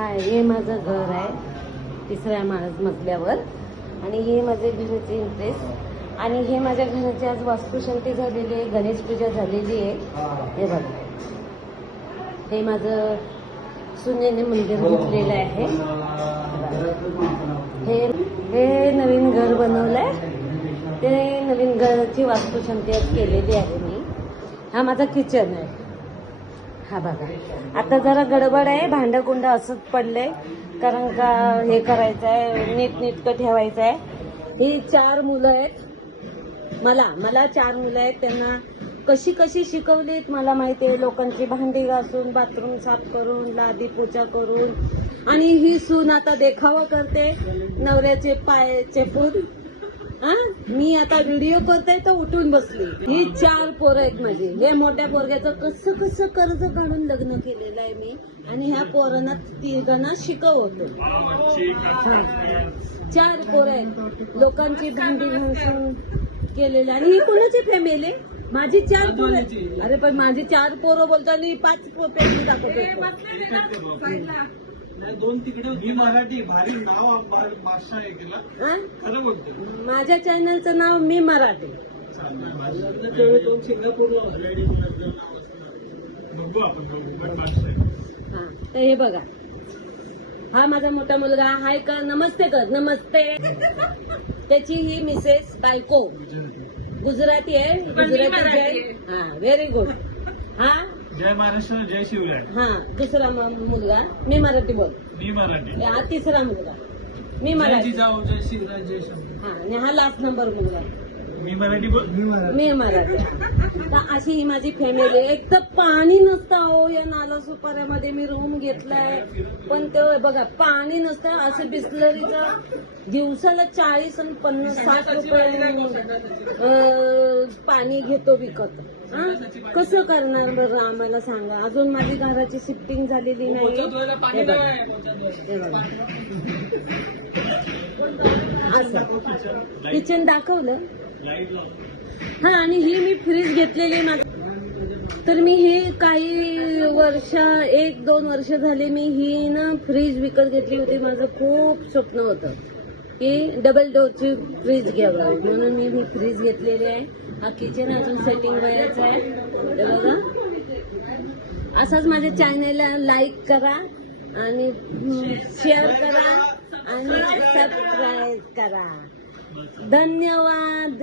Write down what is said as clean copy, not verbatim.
हे माझं घर आहे तिसऱ्या मजल्यावर आणि हे माझे घराचे इंटरेस्ट आणि हे माझ्या घराची आज वास्तुशांती झालेली आहे, गणेश पूजा झालेली आहे. हे बघा, हे माझं सुनेने मंदिर घेतलेलं आहे. हे नवीन घर बनवलंय, ते नवीन घराची वास्तुशांती आज केलेली आहे मी. हा माझा किचन आहे. हा बघा, आता जरा गडबड आहे, भांडकुंड असंच पडलंय कारण का हे करायचं आहे, नीटनेटकं ठेवायचं आहे. ही 4 मुलं आहेत, मला 4 मुलं आहेत. त्यांना कशी कशी शिकवलीत मला माहिती आहे. लोकांची भांडी घासून, बाथरूम साफ करून, लादी पोचा करून, आणि ही सून आता देखावा करते नवऱ्याचे पाय चेपून. मी आता व्हिडिओ करते तर उठून बसली. ही 4 पोरं आहेत माझी. हे मोठ्या पोरग्याचं कसं कसं कर्ज काढून लग्न केलेलं आहे मी, आणि ह्या पोरांना 3 शिकवतो. 4 पोरं आहेत, लोकांची भांडी घासून केलेलं. आणि ही कोणाची फॅमिली? माझी 4 पोरं. अरे पण माझी 4 पोरं बोलतो आणि 5 पेटी दाखवतो. 2 तिकडे. मी मराठी भारी नाव भाषा आहे केला. खरं बोलतो. माझ्या चॅनलचं नाव मी मराठी. 2 सिंगापूरला बघू आपण. तर हे बघा, हा माझा मोठा मुलगा. हाय कर, नमस्ते कर, नमस्ते. त्याची ही मिसेस बायको गुजराती आहे, गुजराती जय. हा, व्हेरी गुड. हा जय महाराष्ट्र, जय शिवराय. हा, दुसरा मुलगा मी मराठी बोल. मी मराठी. हा तिसरा मुलगा मी मराठी. जिजाऊ, जय शिवराय, जय शंभू. हा, आणि हा लास्ट नंबर मुलगा मी मराठी बोल. मी मराठी. तर अशी ही माझी फॅमिली. एक तर पाणी नसतं हो या नाला सुपाऱ्यामध्ये. मी रूम घेतलाय पण ते बघा पाणी नसतं. असं बिस्लरीचं दिवसाला 40 आणि 50-60 रुपये पाणी घेतो विकत. कसं करणार बरं आम्हाला सांगा. अजून माझी घराची शिफ्टिंग झालेली नाही. असं किचन दाखवलं. हा, आणि ही मी फ्रीज घेतलेली तर मी ही काही वर्ष 1-2 वर्ष झाली मी ही ना फ्रीज विकत घेतली होती. माझं खूप स्वप्न होतं की डबल डोअरची फ्रीज घ्यावं, म्हणून मी ही फ्रीज घेतलेली आहे. हा किचन अजून सेटिंग व्हायचं आहे. ते बघा, असाच माझ्या चॅनलला लाईक करा आणि शेअर करा आणि सबस्क्राईब करा. धन्यवाद.